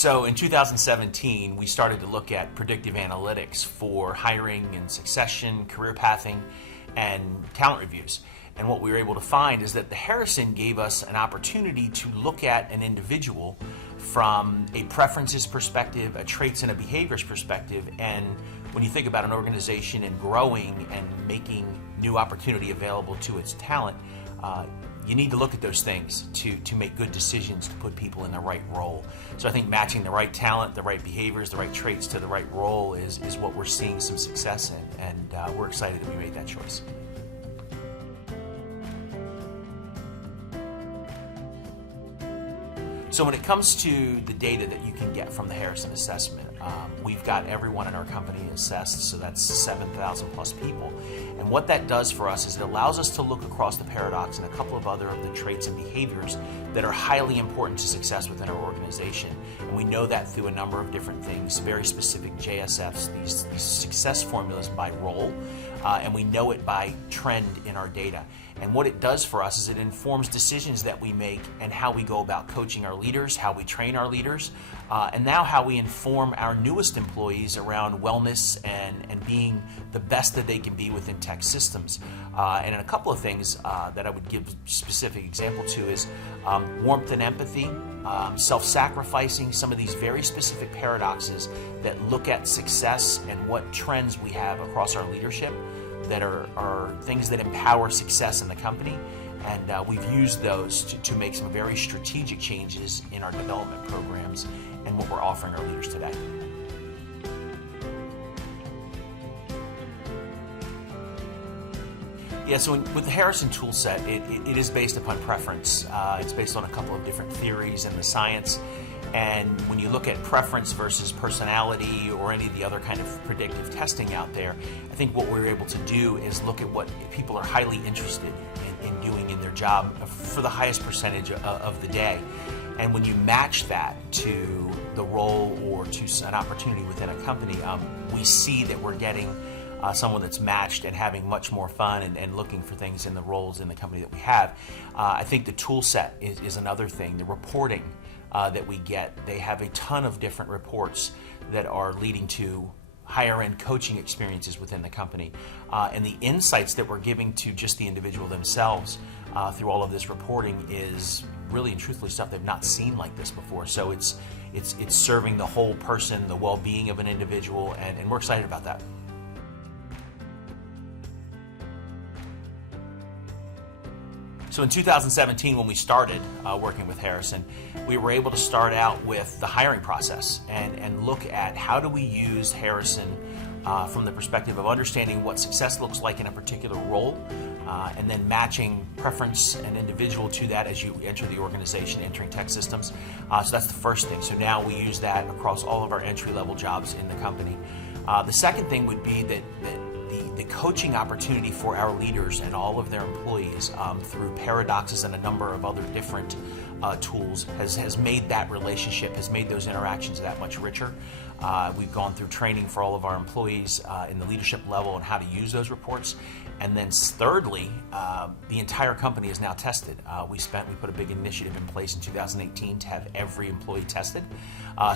So in 2017, we started to look at predictive analytics for hiring and succession, career pathing, and talent reviews. And what we were able to find is that the Harrison gave us an opportunity to look at an individual from a preferences perspective, a traits and a behaviors perspective. And when you think about an organization and growing and making new opportunity available to its talent, you need to look at those things to make good decisions to put people in the right role. So I think matching the right talent, the right behaviors, the right traits to the right role is what we're seeing some success in, and we're excited that we made that choice. So when it comes to the data that you can get from the Harrison assessment, we've got everyone in our company assessed, so that's 7,000 plus people. And what that does for us is it allows us to look across the paradox and a couple of other of the traits and behaviors that are highly important to success within our organization. And we know that through a number of different things, very specific JSFs, these success formulas by role, and we know it by trend in our data. And what it does for us is it informs decisions that we make and how we go about coaching our leaders, how we train our leaders, and now how we inform our newest employees around wellness and being the best that they can be within TEKSystems. And a couple of things that I would give specific example to is warmth and empathy, self-sacrificing, some of these very specific paradoxes that look at success and what trends we have across our leadership that are things that empower success in the company, and we've used those to make some very strategic changes in our development programs and what we're offering our leaders today. Yeah, so with the Harrison tool set, it is based upon preference. It's based on a couple of different theories in the science. And when you look at preference versus personality or any of the other kind of predictive testing out there, I think what we're able to do is look at what people are highly interested in doing in their job for the highest percentage of the day. And when you match that to the role or to an opportunity within a company, we see that we're getting someone that's matched and having much more fun and looking for things in the roles in the company that we have. I think the tool set is another thing. The reporting that we get, they have a ton of different reports that are leading to higher end coaching experiences within the company. And the insights that we're giving to just the individual themselves through all of this reporting is really and truthfully stuff they've not seen like this before. So it's serving the whole person, the well-being of an individual, and we're excited about that. So in 2017, when we started working with Harrison, we were able to start out with the hiring process and look at how do we use Harrison from the perspective of understanding what success looks like in a particular role, and then matching preference and individual to that as you enter the organization, entering TEKSystems. So that's the first thing. So now we use that across all of our entry-level jobs in the company. The second thing would be that the coaching opportunity for our leaders and all of their employees through paradoxes and a number of other different tools has made that relationship, has made those interactions that much richer. We've gone through training for all of our employees in the leadership level on how to use those reports. And then thirdly, the entire company is now tested. We put a big initiative in place in 2018 to have every employee tested.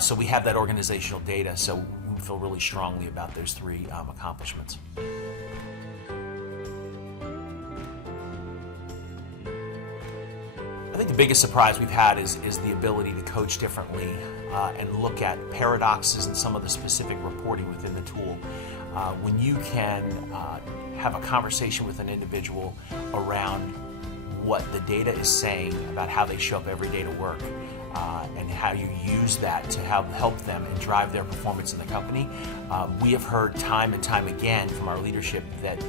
So we have that organizational data, so we feel really strongly about those three accomplishments. I think the biggest surprise we've had is the ability to coach differently and look at paradoxes and some of the specific reporting within the tool. When you can have a conversation with an individual around what the data is saying about how they show up every day to work and how you use that to help them and drive their performance in the company, we have heard time and time again from our leadership that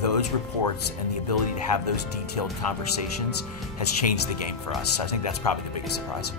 those reports and the ability to have those detailed conversations has changed the game for us. So I think that's probably the biggest surprise.